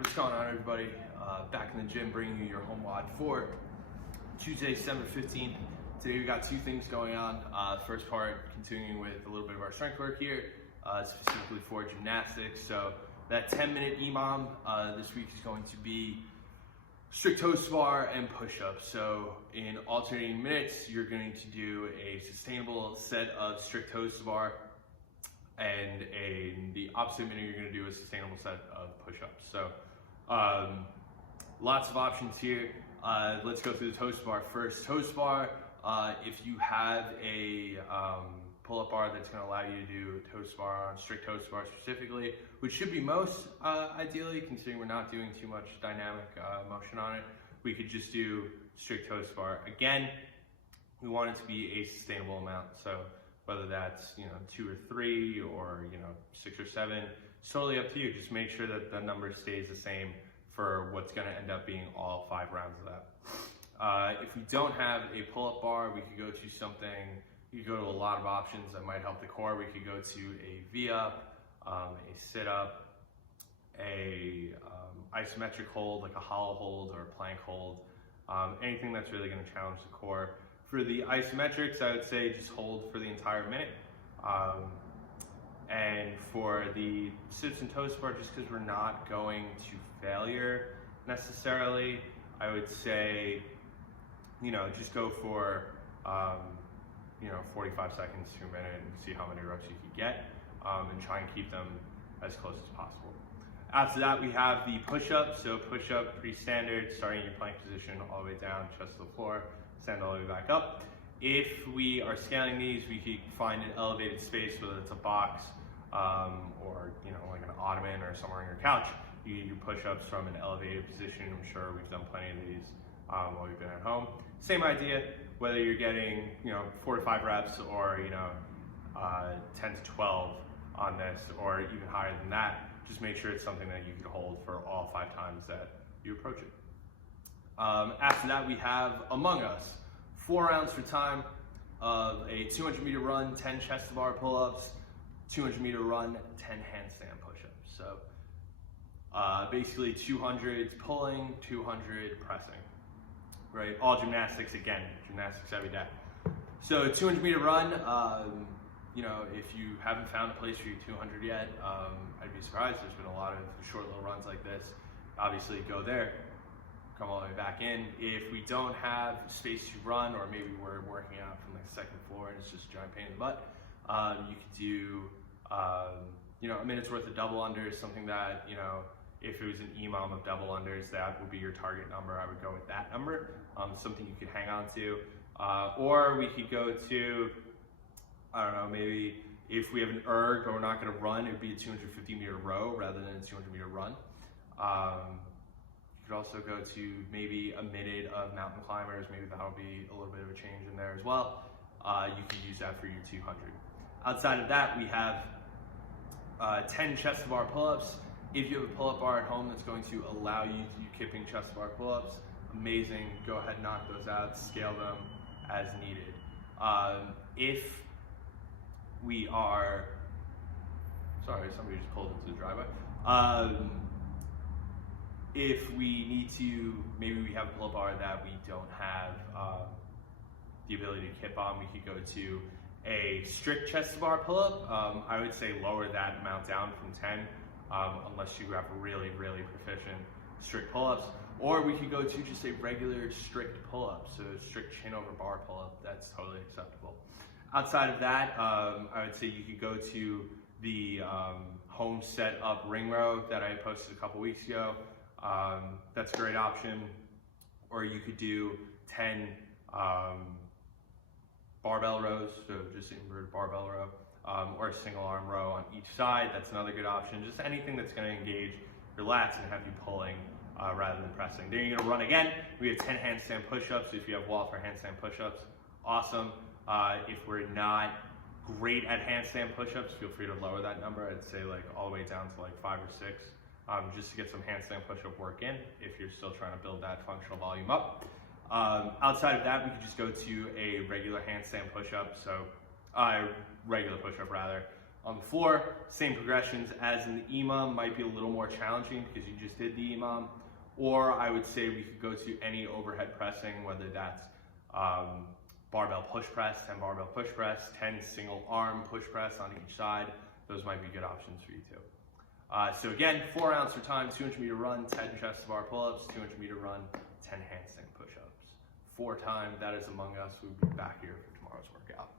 what's going on, everybody? Back in the gym, bringing you your HOMEWOD for Tuesday, December 15th. Today we got two things going on. First part, continuing with a little bit of our strength work here, specifically for gymnastics. So that 10-minute EMOM this week is going to be strict toe bar and push-ups. So in alternating minutes, you're going to do a sustainable set of strict toe bar, and in the opposite minute, you're going to do a sustainable set of push-ups. So lots of options here. Let's go through the toe bar first. Toe bar, if you have a pull-up bar that's going to allow you to do toe bar on strict toe bar specifically, which should be most ideally, considering we're not doing too much dynamic motion on it, we could just do strict toe bar. Again, we want it to be a sustainable amount. So whether that's 2 or 3 or 6 or 7, it's totally up to you. Just make sure that the number stays the same for what's going to end up being all 5 rounds of that. If we don't have a pull-up bar, we could go to something. You could go to a lot of options that might help the core. We could go to a V-up, a sit-up, a isometric hold, like a hollow hold or a plank hold, anything that's really going to challenge the core. For the isometrics, I would say just hold for the entire minute. And for the sits and toes bar, just because we're not going to failure necessarily, I would say, just go for 45 seconds to a minute and see how many reps you can get, and try and keep them as close as possible. After that, we have the push-up. So push-up, pretty standard, starting in your plank position all the way down, chest to the floor, stand all the way back up. If we are scaling these, we could find an elevated space, whether it's a box or like an ottoman or somewhere on your couch. You can do push-ups from an elevated position. I'm sure we've done plenty of these while we've been at home. Same idea, whether you're getting 4 to 5 reps or 10 to 12 on this, or even higher than that. Just make sure it's something that you can hold for all 5 times that you approach it. After that, we have Among Us. 4 rounds for time of a 200-meter run, 10 chest to bar pull-ups, 200-meter run, 10 handstand push-ups. So basically 200 pulling, 200 pressing, right? All gymnastics again, gymnastics every day. So 200-meter run, if you haven't found a place for your 200 yet, I'd be surprised. There's been a lot of short little runs like this. Obviously go there, come all the way back in. If we don't have space to run, or maybe we're working out from the 2nd floor and it's just a giant pain in the butt, you could do a minute's worth of double unders, something that, if it was an EMOM of double unders, that would be your target number. I would go with that number, something you could hang on to. Or we could go to, I don't know, maybe if we have an erg or we're not going to run, it would be a 250-meter row rather than a 200-meter run. You could also go to maybe a minute of mountain climbers. Maybe that'll be a little bit of a change in there as well. You could use that for your 200. Outside of that, we have 10 chest to bar pull-ups. If you have a pull-up bar at home that's going to allow you to do kipping chest to bar pull-ups, amazing. Go ahead and knock those out, scale them as needed. If we are, sorry, somebody just pulled into the driveway. If we need to, maybe we have a pull-up bar that we don't have the ability to kip on, we could go to a strict chest to bar pull-up. I would say lower that amount down from 10, unless you have really, really proficient strict pull-ups. Or we could go to just a regular strict pull-up, so strict chin over bar pull-up. That's totally acceptable. Outside of that, I would say you could go to the home set up ring row that I posted a couple weeks ago. That's a great option. Or you could do 10 barbell rows, so just inverted barbell row, or a single arm row on each side. That's another good option. Just anything that's going to engage your lats and have you pulling rather than pressing. Then you're going to run again. We have 10 handstand push-ups. If you have wall for handstand push-ups, awesome. If we're not great at handstand push-ups, feel free to lower that number. I'd say like all the way down to like 5 or 6, just to get some handstand push-up work in if you're still trying to build that functional volume up. Outside of that, we could just go to a regular handstand push-up, so regular push-up rather. on the floor. Same progressions as in the EMOM, might be a little more challenging because you just did the EMOM. Or I would say we could go to any overhead pressing, whether that's barbell push press, 10 barbell push press, 10 single arm push press on each side. Those might be good options for you too. So again, 4 rounds for time, 200 meter run, 10 chest to bar pull-ups, 200 meter run, 10 handstand push-ups. 4 time, that is Among Us. We'll be back here for tomorrow's workout.